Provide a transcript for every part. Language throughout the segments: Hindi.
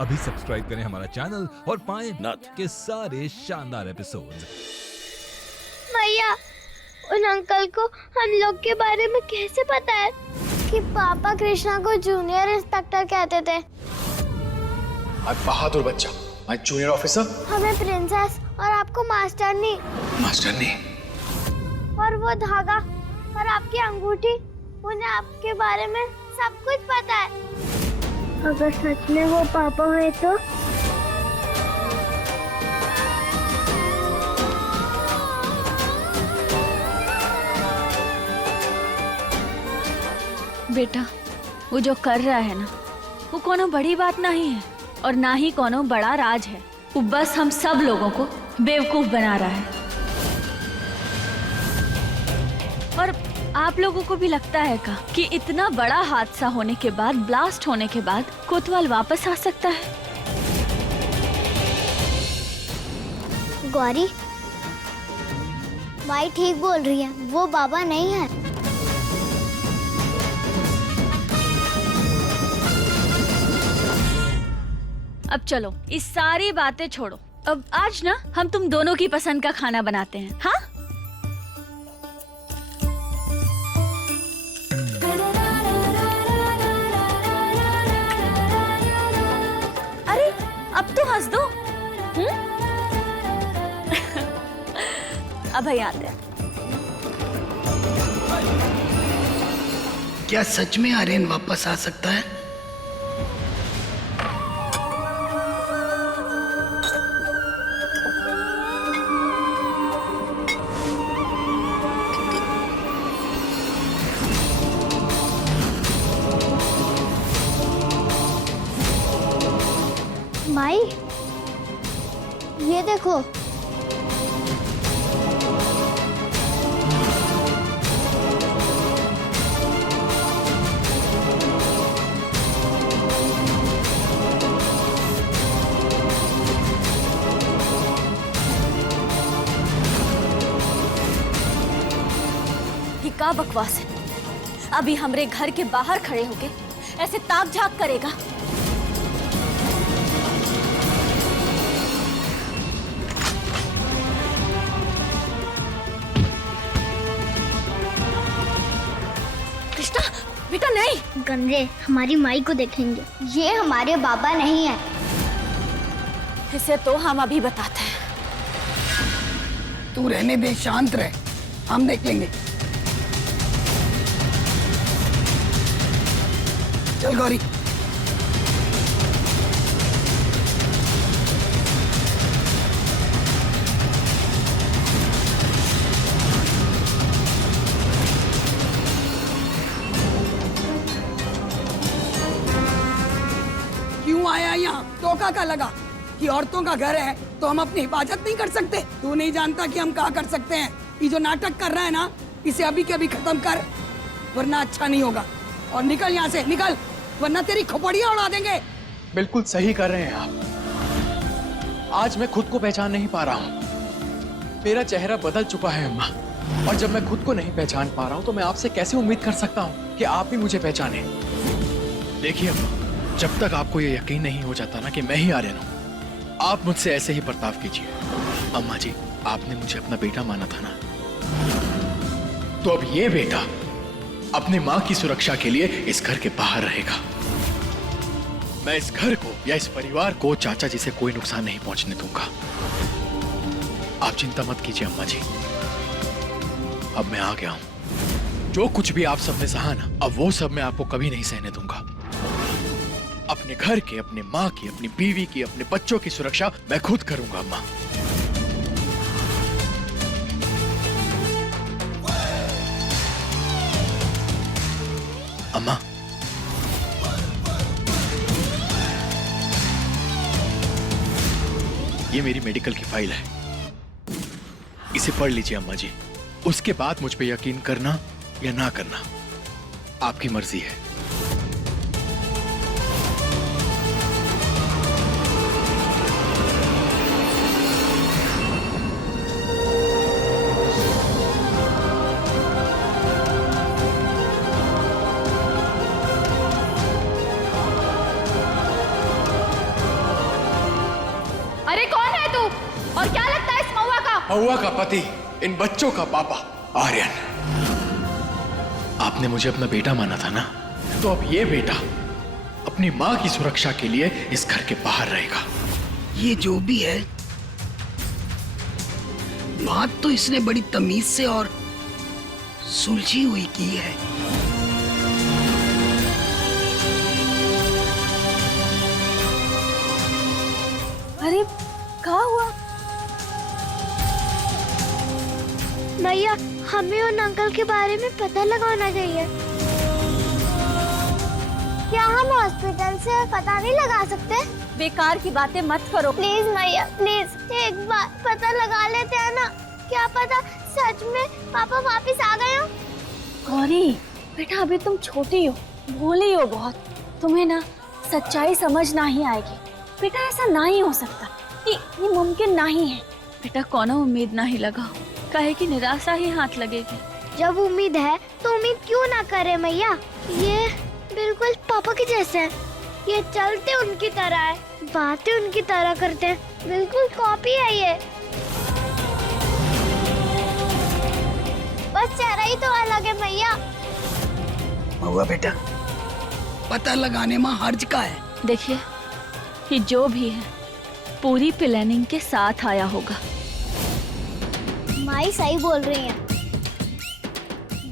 अभी सब्सक्राइब करें हमारा चैनल और पाएं नाथ। के सारे शानदार एपिसोड्स। भैया, उन अंकल को हम लोग के बारे में कैसे पता है कि पापा कृष्णा को जूनियर इंस्पेक्टर कहते थे? बहादुर बच्चा, मैं जूनियर ऑफिसर। हमें प्रिंसेस और आपको मास्टरनी। मास्टरनी। और वो धागा और आपकी अंगूठी, उन्हें आपके बारे में सब कुछ पता है। अगर सच में वो पापा है तो? बेटा, वो जो कर रहा है ना, वो कोनो बड़ी बात नहीं है और ना ही कोनो बड़ा राज है। वो बस हम सब लोगों को बेवकूफ बना रहा है। और आप लोगों को भी लगता है का कि इतना बड़ा हादसा होने के बाद, ब्लास्ट होने के बाद कोतवाल वापस आ सकता है? गौरी, माई ठीक बोल रही है, वो बाबा नहीं है। अब चलो, इस सारी बातें छोड़ो। अब आज ना हम तुम दोनों की पसंद का खाना बनाते हैं, हाँ? अरे, अब तो हंस दो। अब आते हैं। क्या सच में आर्यन वापस आ सकता है? माई, ये देखो। ये का बकवास है? अभी हमरे घर के बाहर खड़े होके ऐसे ताक झाक करेगा? कृष्णा, बेटा नहीं। गंदे, हमारी माई को देखेंगे। ये हमारे बाबा नहीं है। इसे तो हम अभी बताते हैं। तू रहने दे, शांत रह, हम देख लेंगे। चल गौरी। क्यों आया यहाँ? धोखा का लगा कि औरतों का घर है तो हम अपनी हिफाजत नहीं कर सकते? तू नहीं जानता कि हम क्या कर सकते हैं? ये जो नाटक कर रहा है ना, इसे अभी के अभी खत्म कर, वरना अच्छा नहीं होगा। और निकल यहाँ से, निकल, वरना तेरी खोपड़ियाँ उड़ा देंगे। बिल्कुल सही कर रहे हैं आप। आज मैं खुद को पहचान नहीं पा रहा हूँ। मेरा चेहरा बदल चुका है अम्मा, और जब मैं खुद को नहीं पहचान पा रहा हूँ तो मैं आपसे कैसे उम्मीद कर सकता हूँ कि आप भी मुझे पहचाने? देखिए अम्मा, जब तक आपको ये यकीन नहीं हो जाता ना कि मैं ही आर्यन हूँ, आप मुझसे ऐसे ही बर्ताव कीजिए। अम्मा जी, आपने मुझे अपना बेटा माना था ना, तो अब ये बेटा अपनी माँ की सुरक्षा के लिए इस घर के बाहर रहेगा। मैं इस घर को या इस परिवार को चाचा जी से कोई नुकसान नहीं पहुंचने दूंगा। आप चिंता मत कीजिए अम्मा जी, अब मैं आ गया हूं। जो कुछ भी आप सबने सहा ना, अब वो सब मैं आपको कभी नहीं सहने दूंगा। अपने घर के, अपने माँ की, अपनी बीवी की, अपने बच्चों की सुरक्षा मैं खुद करूंगा अम्मा। अम्मा, ये मेरी मेडिकल की फाइल है, इसे पढ़ लीजिए अम्मा जी। उसके बाद मुझ पे यकीन करना या ना करना आपकी मर्जी है। अरे कौन है तू और क्या लगता है इस महुआ का? महुआ का पति, इन बच्चों का पापा आर्यन। आपने मुझे अपना बेटा माना था ना, तो अब ये बेटा अपनी माँ की सुरक्षा के लिए इस घर के बाहर रहेगा। ये जो भी है, बात तो इसने बड़ी तमीज से और सुलझी हुई की है। अरे क्या हुआ? भैया, हमें उन अंकल के बारे में पता लगाना चाहिए। क्या हम हॉस्पिटल से पता नहीं लगा सकते? बेकार की बातें मत करो। प्लीज भैया, प्लीज एक बार पता लगा लेते हैं ना। क्या पता सच में पापा वापस आ गए हो। गौरी बेटा, अभी तुम छोटी हो, भोली हो बहुत, तुम्हें ना सच्चाई समझ ना ही आएगी। बेटा ऐसा ना ही हो सकता, ये मुमकिन नहीं है। बेटा कोनो उम्मीद ना ही लगाओ, काहे कि निराशा ही हाथ लगेगी। जब उम्मीद है तो उम्मीद क्यों ना करे मैया। ये बिल्कुल पापा के जैसे हैं। ये चलते उनकी तरह है, बातें उनकी तरह करते हैं, बिल्कुल कॉपी है ये। बस चेहरा ही तो अलग है मैया। महुआ बेटा, पता लगाने में हर्ज का है। देखिए, ये जो भी है पूरी प्लानिंग के साथ आया होगा। माई सही बोल रही हैं।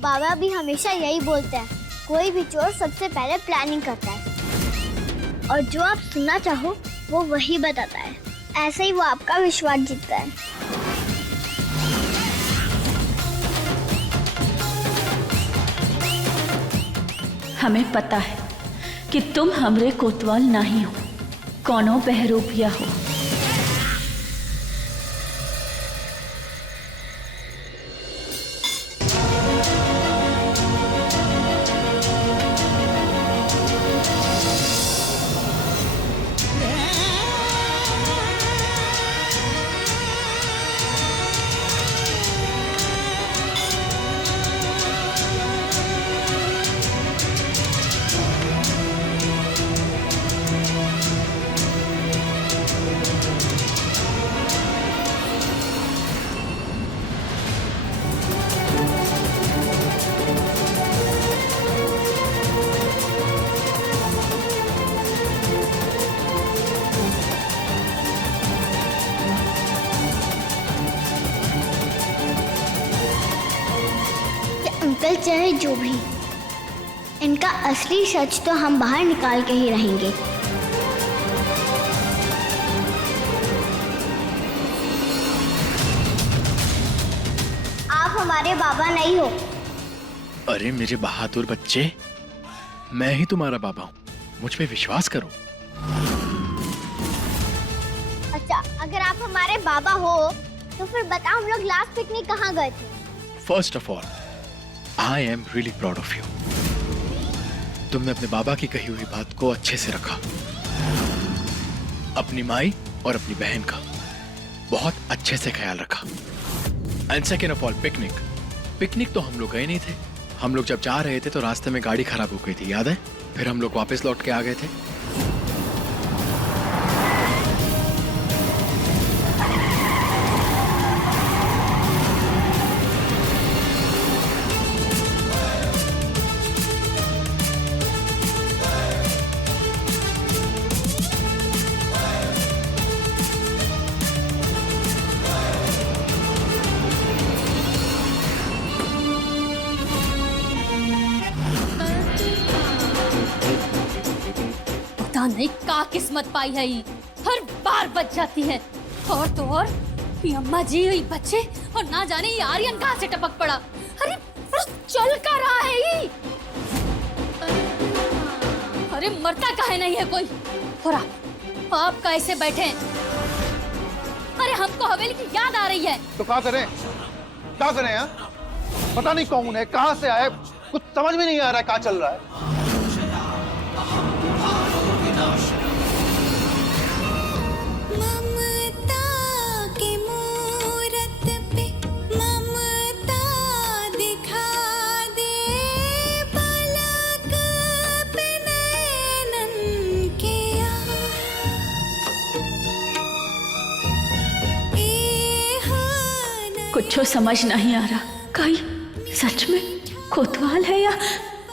बाबा भी हमेशा यही बोलते हैं, कोई भी चोर सबसे पहले प्लानिंग करता है और जो आप सुनना चाहो वो वही बताता है। ऐसे ही वो आपका विश्वास जीतता है। हमें पता है कि तुम हमरे कोतवाल नहीं हो, कोनो बहरूपिया हो। अंकल चाहे जो भी, इनका असली सच तो हम बाहर निकाल के ही रहेंगे। आप हमारे बाबा नहीं हो। अरे मेरे बहादुर बच्चे, मैं ही तुम्हारा बाबा हूँ, मुझ पे विश्वास करो। अच्छा, अगर आप हमारे बाबा हो तो फिर बताओ, हम लोग लास्ट पिकनिक कहाँ गए थे? First of all, I am really proud of you. तुमने अपने बाबा की कही हुई बात को अच्छे से रखा, अपनी माई और अपनी बहन का बहुत अच्छे से ख्याल रखा। And second of all, picnic तो हम लोग गए नहीं थे। हम लोग जब जा रहे थे तो रास्ते में गाड़ी खराब हो गई थी, याद है? फिर हम लोग वापस लौट के आ गए थे। पता नहीं का किस्मत पाई है, ये हर बार बच जाती है। और तो और ये अम्मा जी हुई बच्चे, और ना जाने ये आर्यन कहाँ से टपक पड़ा। अरे चल का रहा है ये। अरे मरता काहे नहीं है कोई। और आप कैसे बैठे हैं? अरे हमको हवेली की याद आ रही है। तो क्या करें यार? पता नहीं कौन है, कहां से आया, कुछ समझ में नहीं आ रहा है क्या चल रहा है। ममता की मूरत पे ममता दिखा दे, पलक पे नैनन के कुछ समझ नहीं आ रहा। कहीं सच में कोतवाल है या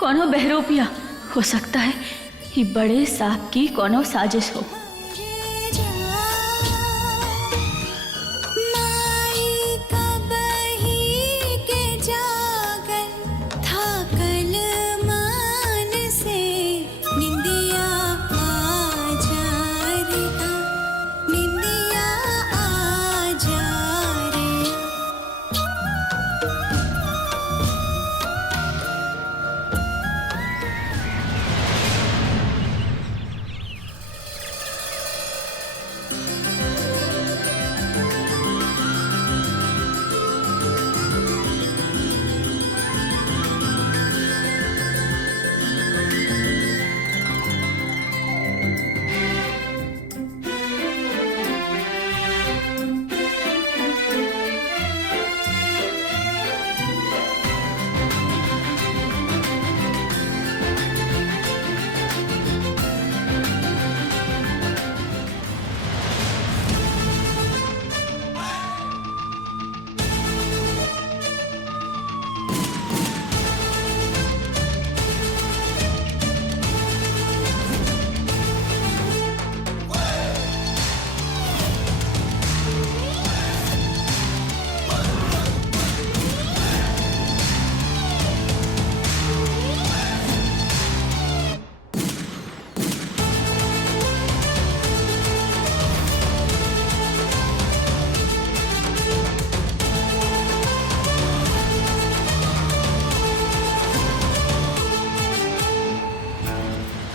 कोनो बहरूपिया? हो सकता है ये बड़े सांप की कोनो साजिश हो। माई कबही के जागल थाकल मान से निंदिया आ जा रे निंदिया आ जा रे।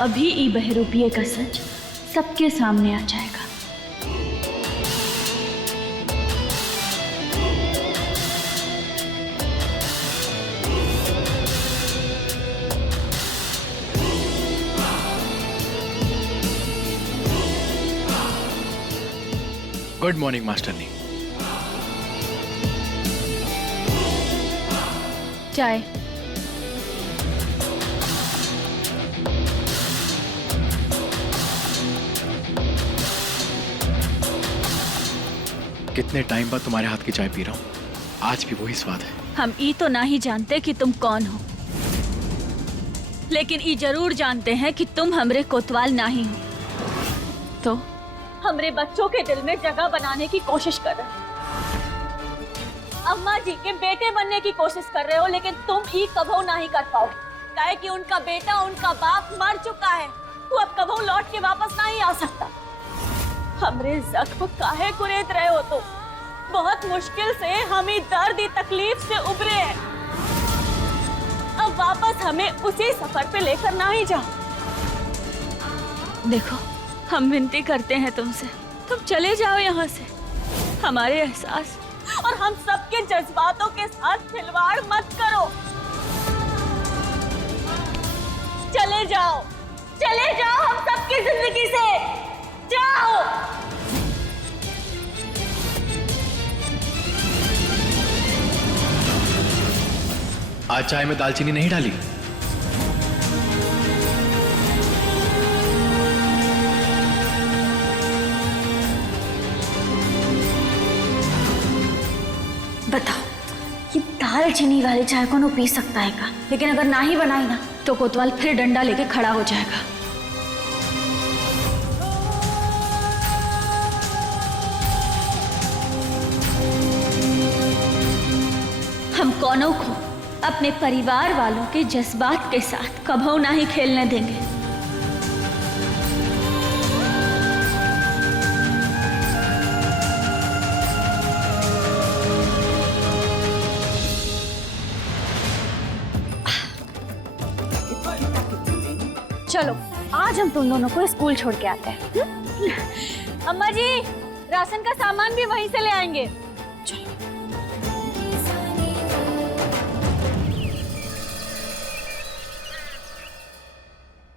अभी ई बहरूपिये का सच सबके सामने आ जाएगा। गुड मॉर्निंग मास्टरनी। चाय। कितने टाइम बाद तुम्हारे हाथ की चाय पी रहा हूँ, आज भी वही स्वाद है। हम ई तो नहीं जानते कि तुम कौन हो, लेकिन ई जरूर जानते हैं कि तुम हमरे कोतवाल नहीं हो। तो हमरे बच्चों के दिल में जगह बनाने की कोशिश कर रहे हो, अम्मा जी के बेटे बनने की कोशिश कर रहे हो, लेकिन तुम ई कभू नहीं कर पाओगे, काहे कि उनका बेटा, उनका बाप मर चुका है। वो अब कभू लौट के वापस नहीं आ सकता। हमरे जख्म काहे कुरेद रहे हो? तो बहुत मुश्किल से हम ही दर्द, तकलीफ से उबरे हैं। अब वापस हमें उसी सफर पे लेकर ना ही जाओ। देखो, हम विनती करते हैं तुमसे, तुम चले जाओ यहाँ से। हमारे एहसास और हम सबके जज्बातों के साथ खिलवाड़ मत करो। चले जाओ, चले जाओ हम सबकी जिंदगी से, जाओ। आज चाय में दालचीनी नहीं डाली? बताओ, ये दालचीनी वाली चाय कौन पी सकता है का? लेकिन अगर ना ही बनाई ना तो कोतवाल फिर डंडा लेके खड़ा हो जाएगा। हम कौनों को अपने परिवार वालों के जज्बात के साथ कभू नहीं खेलने देंगे। चलो, आज हम तुम दोनों को स्कूल छोड़ के आते हैं। अम्मा जी, राशन का सामान भी वहीं से ले आएंगे।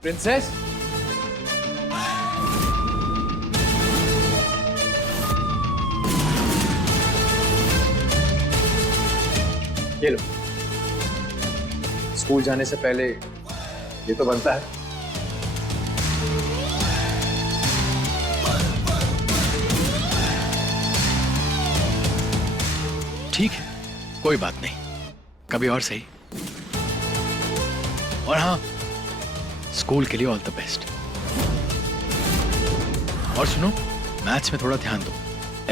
प्रिंसेस, ये लो। स्कूल जाने से पहले ये तो बनता है। ठीक है, कोई बात नहीं, कभी और सही। और हाँ, स्कूल के लिए ऑल द बेस्ट। और सुनो, मैथ्स में थोड़ा ध्यान दो।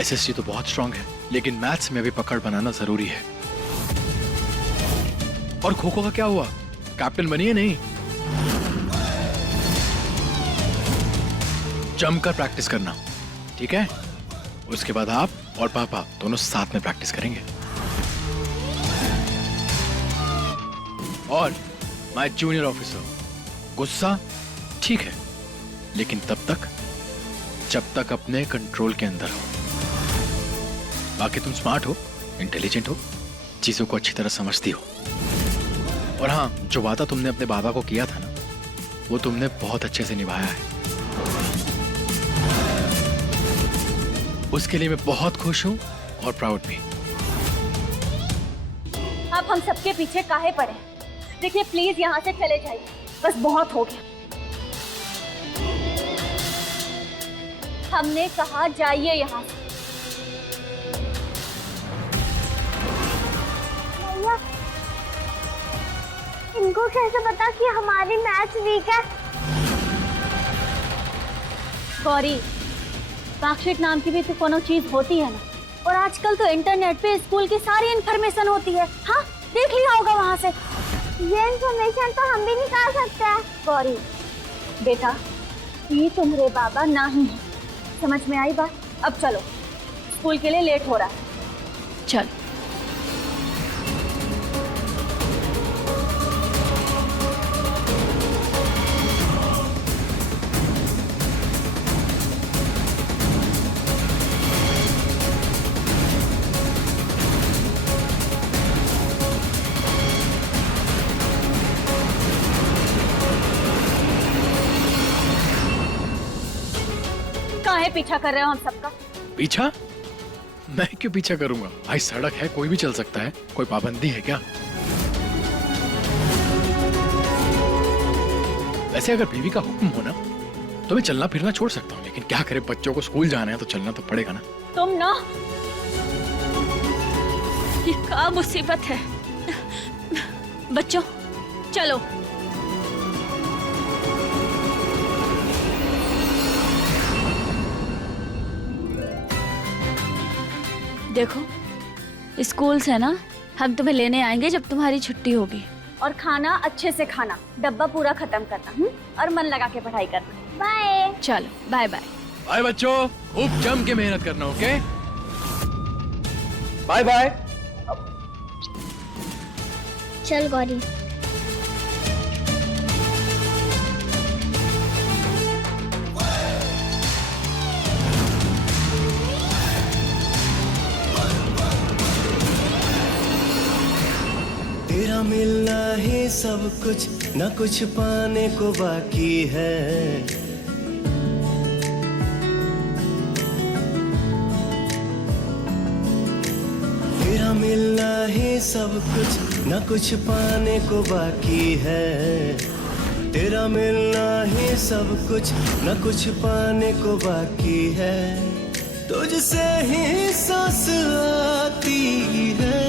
एसएसटी तो बहुत स्ट्रांग है, लेकिन मैथ्स में भी पकड़ बनाना जरूरी है। और खो खो का क्या हुआ? कैप्टन बनी है नहीं? जमकर प्रैक्टिस करना, ठीक है? उसके बाद आप और पापा दोनों साथ में प्रैक्टिस करेंगे। और माय जूनियर ऑफिसर, गुस्सा ठीक है, लेकिन तब तक जब तक अपने कंट्रोल के अंदर हो। बाकी तुम स्मार्ट हो, इंटेलिजेंट हो, चीजों को अच्छी तरह समझती हो। और हाँ, जो वादा तुमने अपने बाबा को किया था ना, वो तुमने बहुत अच्छे से निभाया है। उसके लिए मैं बहुत खुश हूं और प्राउड भी। आप हम सबके पीछे काहे पड़े? देखिए प्लीज यहाँ से चले जाइए, बस बहुत हो गया। हमने कहा जाइए यहाँ से। भैया, इनको कैसे पता कि हमारी मैथ्स वीक है? गौरी, मार्कशीट नाम की भी तो कोनो चीज होती है ना, और आजकल तो इंटरनेट पे स्कूल की सारी इन्फॉर्मेशन होती है। हाँ, देख लिया होगा वहाँ से। ये इन्फॉर्मेशन तो हम भी निकाल सकते हैं। गौरी बेटा, ये तुम्हारे बाबा नहीं है, समझ में आई बात? अब चलो, स्कूल के लिए लेट हो रहा है, चल। काहे पीछा कर रहे हो हम सबका? पीछा? मैं क्यों पीछा करूंगा? भाई सड़क है, कोई भी चल सकता है, कोई पाबंदी है क्या? वैसे अगर बीवी का हुक्म हो ना, तो मैं चलना फिरना छोड़ सकता हूँ, लेकिन क्या करे, बच्चों को स्कूल जाना है तो चलना तो पड़ेगा ना। तुम ना, ये क्या मुसीबत है। बच्चों चलो। देखो, स्कूल से ना हम तुम्हें लेने आएंगे जब तुम्हारी छुट्टी होगी, और खाना अच्छे से खाना, डब्बा पूरा खत्म करना, और मन लगा के पढ़ाई करना। बाय। चलो बाय बाय। बाय बच्चों, खूब जम के मेहनत करना, ओके? Bye bye. चल गौरी। तेरा मिलना ही सब कुछ, न कुछ पाने को बाकी है। तेरा मिलना ही सब कुछ, न कुछ पाने को बाकी है। तेरा मिलना ही सब कुछ, न कुछ पाने को बाकी है। तुझसे ही सांस आती है।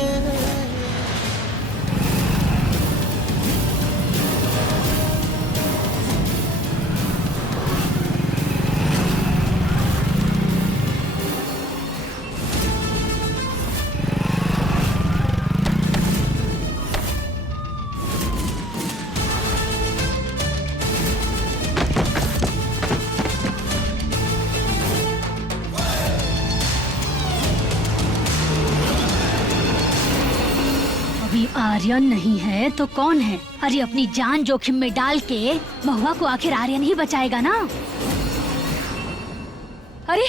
अभी आर्यन नहीं है तो कौन है? अरे अपनी जान जोखिम में डाल के महुआ को आखिर आर्यन ही बचाएगा ना। अरे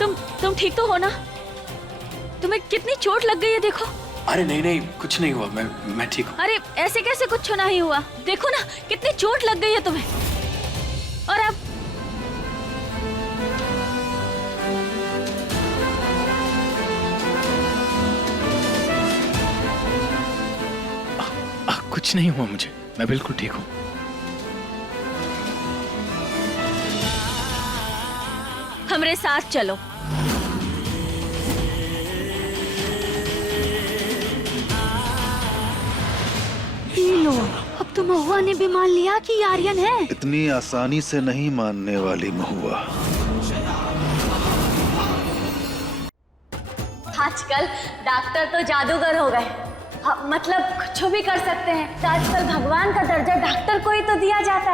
तुम ठीक तो हो ना? तुम्हें कितनी चोट लग गई है देखो। अरे नहीं नहीं, कुछ नहीं हुआ, मैं ठीक हूँ। अरे ऐसे कैसे कुछ नहीं हुआ? देखो ना कितनी चोट लग गई है तुम्हें। और अब कुछ नहीं हुआ मुझे, मैं बिल्कुल ठीक हूँ। हमरे साथ चलो। ये लो, अब तो महुआ ने भी मान लिया कि आर्यन है। इतनी आसानी से नहीं मानने वाली महुआ। आजकल डॉक्टर तो जादूगर हो गए। मतलब कुछ भी कर सकते हैं। तो आजकल भगवान का दर्जा डॉक्टर को ही तो दिया जाता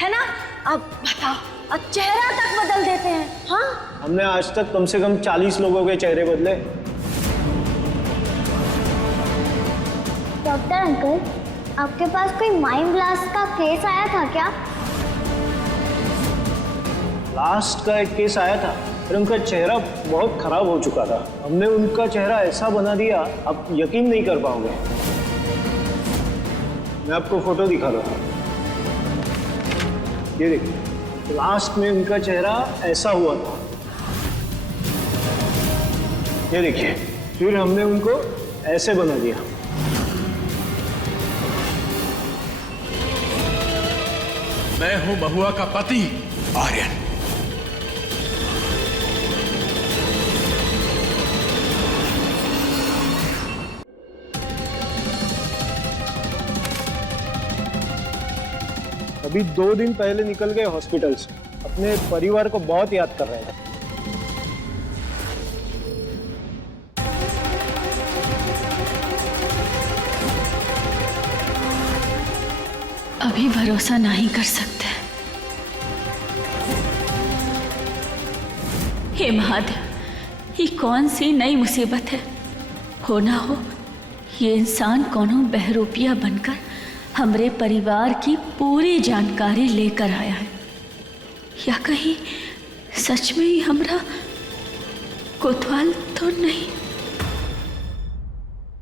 है ना? अब बताओ, अब चेहरा तक बदल देते हैं। हाँ, हमने आज तक कम से कम 40 लोगों के चेहरे बदले। डॉक्टर अंकल, आपके पास कोई माइंड ब्लास्ट का केस आया था क्या? लास्ट का एक केस आया था, फिर उनका चेहरा बहुत खराब हो चुका था। हमने उनका चेहरा ऐसा बना दिया, आप यकीन नहीं कर पाओगे। मैं आपको फोटो दिखा रहा हूँ, ये देखिए। लास्ट में उनका चेहरा ऐसा हुआ था, ये देखिए। फिर हमने उनको ऐसे बना दिया। मैं हूं महुआ का पति आर्यन। अभी 2 दिन पहले निकल गए हॉस्पिटल से, अपने परिवार को बहुत याद कर रहे थे। अभी भरोसा नहीं कर सकते। हे महादेव, ये कौन सी नई मुसीबत है? हो ना हो ये इंसान कोनो बहरूपिया बनकर हमरे परिवार की पूरी जानकारी लेकर आया है, या कहीं सच में ही हमरा कोतवाल तो नहीं?